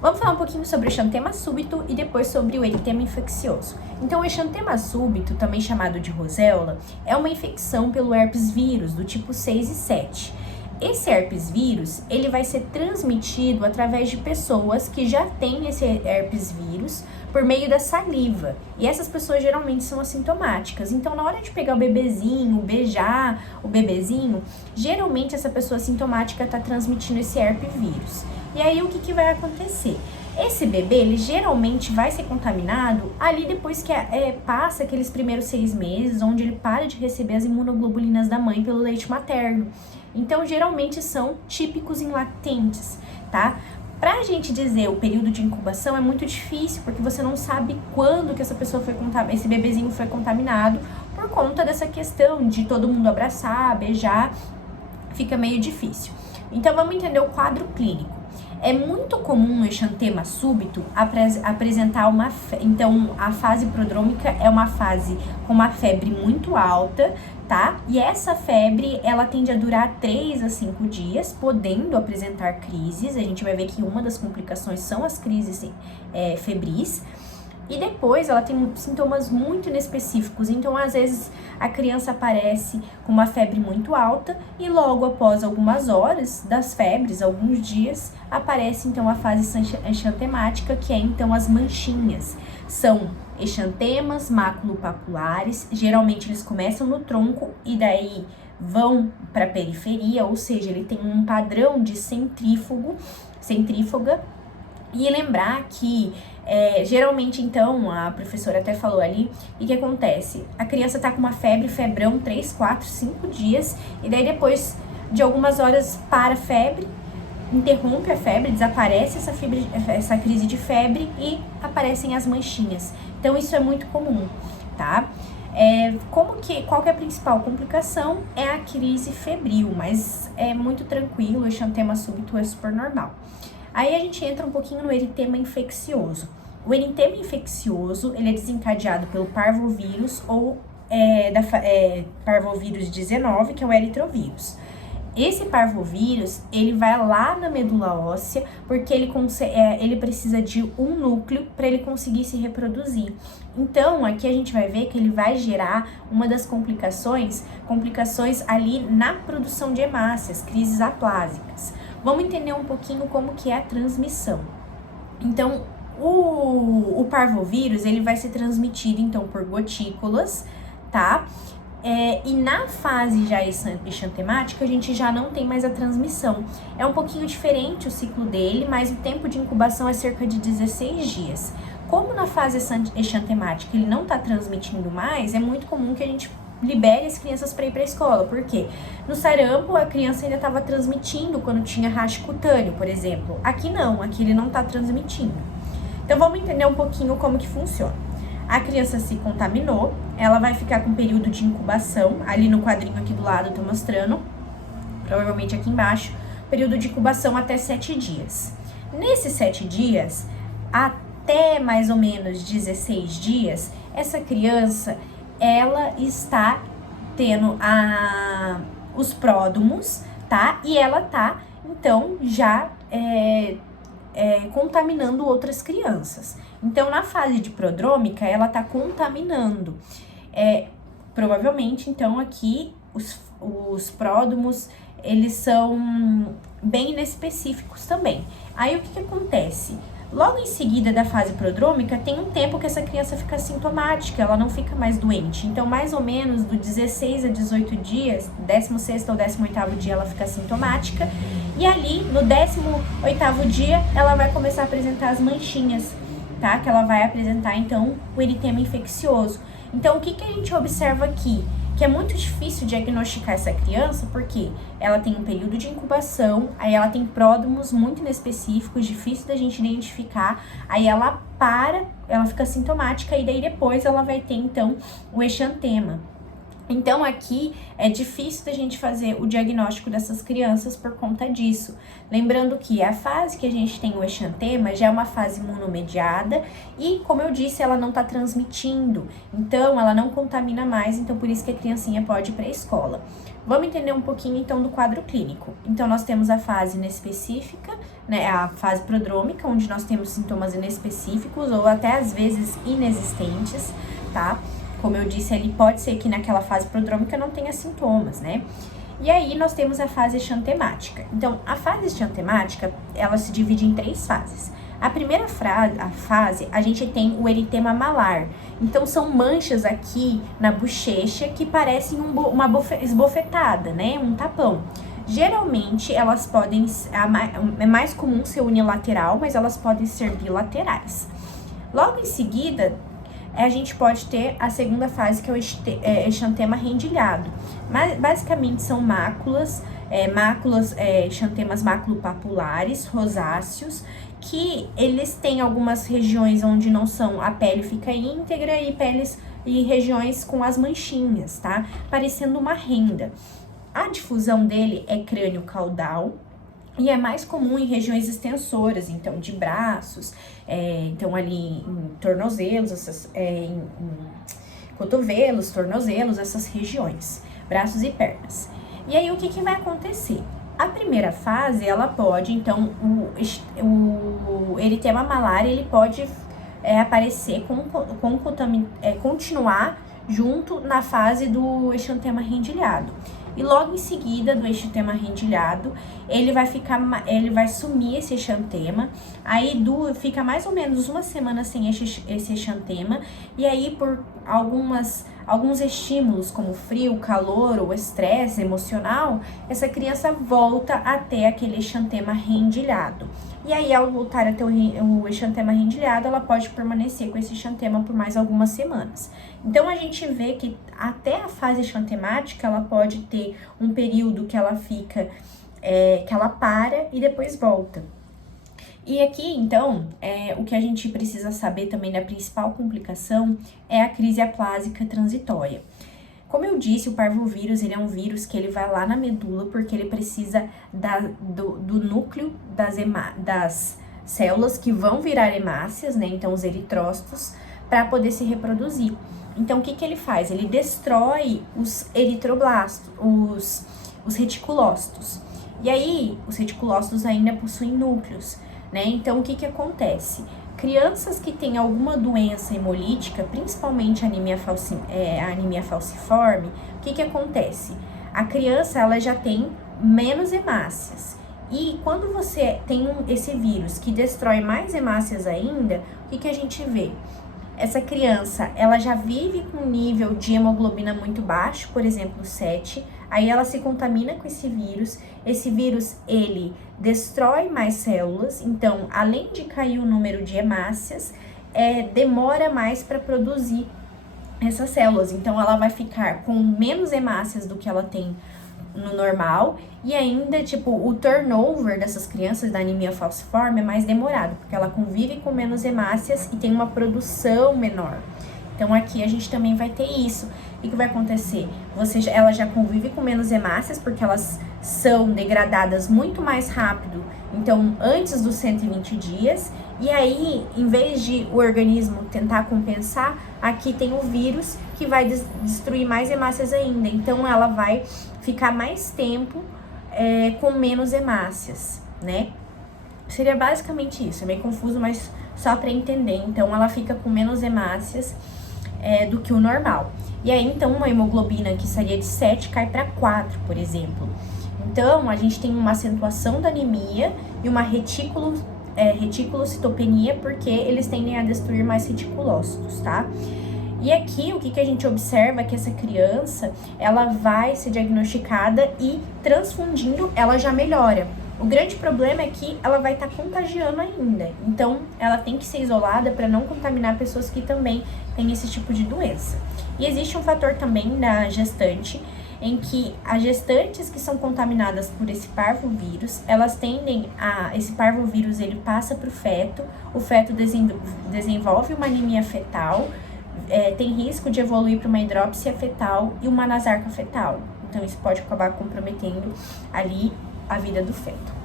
Vamos falar um pouquinho sobre o exantema súbito e depois sobre o eritema infeccioso. Então, o exantema súbito, também chamado de roséola, é uma infecção pelo herpes vírus do tipo 6 e 7. Esse herpes vírus, ele vai ser transmitido através de pessoas que já têm esse herpes vírus por meio da saliva. E essas pessoas geralmente são assintomáticas. Então, na hora de pegar o bebezinho, beijar o bebezinho, geralmente essa pessoa assintomática está transmitindo esse herpes vírus. E aí, o que vai acontecer? Esse bebê, ele geralmente vai ser contaminado ali depois que passa aqueles primeiros 6 meses, onde ele para de receber as imunoglobulinas da mãe pelo leite materno. Então, geralmente são típicos em lactentes, tá? Pra gente dizer o período de incubação é muito difícil, porque você não sabe quando que essa pessoa foi contaminada, esse bebezinho foi contaminado, por conta dessa questão de todo mundo abraçar, beijar, fica meio difícil. Então, vamos entender o quadro clínico. É muito comum o exantema súbito apresentar então a fase prodrômica é uma fase com uma febre muito alta, tá? E essa febre, ela tende a durar 3 a 5 dias, podendo apresentar crises. A gente vai ver que uma das complicações são as crises febris. E depois ela tem sintomas muito inespecíficos, então às vezes a criança aparece com uma febre muito alta e logo após algumas horas das febres, alguns dias, aparece então a fase exantemática, que é então as manchinhas. São exantemas maculopapulares, geralmente eles começam no tronco e daí vão para a periferia, ou seja, ele tem um padrão de centrífuga. E lembrar que, geralmente, então, a professora até falou ali, e que acontece? A criança tá com uma febrão, 3, 4, 5 dias, e daí depois de algumas horas para a febre, interrompe a febre, desaparece essa crise de febre e aparecem as manchinhas. Então, isso é muito comum, tá? Qual que é a principal complicação? É a crise febril, mas é muito tranquilo, o exantema súbito é super normal. Aí a gente entra um pouquinho no eritema infeccioso. O eritema infeccioso, ele é desencadeado pelo parvovírus ou parvovírus 19, que é o eritrovírus. Esse parvovírus, ele vai lá na medula óssea, porque ele precisa de um núcleo para ele conseguir se reproduzir. Então, aqui a gente vai ver que ele vai gerar uma das complicações ali na produção de hemácias, crises aplásicas. Vamos entender um pouquinho como que é a transmissão. Então, o parvovírus, ele vai ser transmitido, então, por gotículas, tá? E na fase já exantemática, a gente já não tem mais a transmissão. É um pouquinho diferente o ciclo dele, mas o tempo de incubação é cerca de 16 dias. Como na fase exantemática ele não está transmitindo mais, é muito comum que a gente libere as crianças para ir para a escola. Por quê? No sarampo, a criança ainda estava transmitindo quando tinha racho cutâneo, por exemplo. Aqui não, aqui ele não está transmitindo. Então, vamos entender um pouquinho como que funciona. A criança se contaminou, ela vai ficar com um período de incubação, ali no quadrinho aqui do lado eu tô mostrando, provavelmente aqui embaixo, período de incubação até 7 dias. Nesses 7 dias, até mais ou menos 16 dias, essa criança, ela está tendo os pródomos, tá? E ela tá, então, já contaminando outras crianças. Então, na fase de prodrômica, ela tá contaminando. Provavelmente, então, aqui, os pródomos, eles são bem inespecíficos também. Aí, o que acontece? Logo em seguida da fase prodrômica, tem um tempo que essa criança fica sintomática, ela não fica mais doente. Então, mais ou menos do 16 a 18 dias, 16º ou 18º dia, ela fica sintomática. E ali, no 18º dia, ela vai começar a apresentar as manchinhas, tá? Que ela vai apresentar, então, o eritema infeccioso. Então, o que a gente observa aqui? Que é muito difícil diagnosticar essa criança, porque ela tem um período de incubação, aí ela tem pródomos muito inespecíficos, difícil da gente identificar, aí ela fica sintomática, e daí depois ela vai ter, então, o exantema. Então, aqui é difícil da gente fazer o diagnóstico dessas crianças por conta disso. Lembrando que a fase que a gente tem o exantema já é uma fase imunomediada e, como eu disse, ela não está transmitindo. Então, ela não contamina mais, então por isso que a criancinha pode ir para a escola. Vamos entender um pouquinho, então, do quadro clínico. Então, nós temos a fase inespecífica, né, a fase prodrômica, onde nós temos sintomas inespecíficos ou até, às vezes, inexistentes, tá? Como eu disse, ali pode ser que naquela fase prodrômica não tenha sintomas, né? E aí, nós temos a fase exantemática. Então, a fase exantemática, ela se divide em 3 fases. A primeira fase, a gente tem o eritema malar. Então, são manchas aqui na bochecha que parecem uma esbofetada, né? Um tapão. Geralmente, elas podem... É mais comum ser unilateral, mas elas podem ser bilaterais. Logo em seguida, a gente pode ter a segunda fase, que é o exantema rendilhado. Mas, basicamente, são máculas, exantemas maculopapulares, rosáceos, que eles têm algumas regiões onde não são, a pele fica íntegra e regiões com as manchinhas, tá? Parecendo uma renda. A difusão dele é crânio-caudal e é mais comum em regiões extensoras, então de braços, então ali em tornozelos, em cotovelos, tornozelos, essas regiões, braços e pernas. E aí o que vai acontecer? A primeira fase, ela pode, então, o eritema malar, ele pode aparecer, continuar junto na fase do exantema rendilhado. E logo em seguida do exantema rendilhado, ele vai sumir esse exantema, aí fica mais ou menos uma semana sem esse exantema, e aí por alguns estímulos como frio, calor ou estresse emocional, essa criança volta a ter aquele exantema rendilhado. E aí, ao voltar a ter o exantema rendilhado, ela pode permanecer com esse exantema por mais algumas semanas. Então, a gente vê que até a fase exantemática, ela pode ter um período que ela fica, que ela para e depois volta. E aqui, então, o que a gente precisa saber também da principal complicação é a crise aplásica transitória. Como eu disse, o parvovírus, ele é um vírus que ele vai lá na medula porque ele precisa do núcleo das células que vão virar hemácias, né? Então, os eritrócitos, para poder se reproduzir. Então, o que ele faz? Ele destrói os eritroblastos, os reticulócitos. E aí, os reticulócitos ainda possuem núcleos, né? Então, o que acontece? Crianças que têm alguma doença hemolítica, principalmente a anemia falciforme, o que acontece? A criança, ela já tem menos hemácias. E quando você tem esse vírus que destrói mais hemácias ainda, o que a gente vê? Essa criança, ela já vive com um nível de hemoglobina muito baixo, por exemplo, 7, aí ela se contamina com esse vírus, ele destrói mais células, então, além de cair o número de hemácias, demora mais para produzir essas células, então ela vai ficar com menos hemácias do que ela tem no normal, e ainda, tipo, o turnover dessas crianças da anemia falciforme é mais demorado, porque ela convive com menos hemácias e tem uma produção menor. Então, aqui a gente também vai ter isso. O que vai acontecer? Ela já convive com menos hemácias, porque elas são degradadas muito mais rápido, então, antes dos 120 dias, e aí, em vez de o organismo tentar compensar, aqui tem o vírus que vai destruir mais hemácias ainda, então ela vai ficar mais tempo com menos hemácias, né? Seria basicamente isso, é meio confuso, mas só para entender. Então, ela fica com menos hemácias do que o normal. E aí, então, uma hemoglobina que seria de 7 cai para 4, por exemplo. Então, a gente tem uma acentuação da anemia e uma reticulocitopenia, porque eles tendem a destruir mais reticulócitos, tá? E aqui, o que a gente observa é que essa criança, ela vai ser diagnosticada e transfundindo, ela já melhora. O grande problema é que ela vai estar contagiando ainda. Então, ela tem que ser isolada para não contaminar pessoas que também têm esse tipo de doença. E existe um fator também da gestante, em que as gestantes que são contaminadas por esse parvovírus, elas tendem esse parvovírus, ele passa para o feto desenvolve uma anemia fetal, tem risco de evoluir para uma hidrópsia fetal e uma anasarca fetal. Então, isso pode acabar comprometendo ali a vida do feto.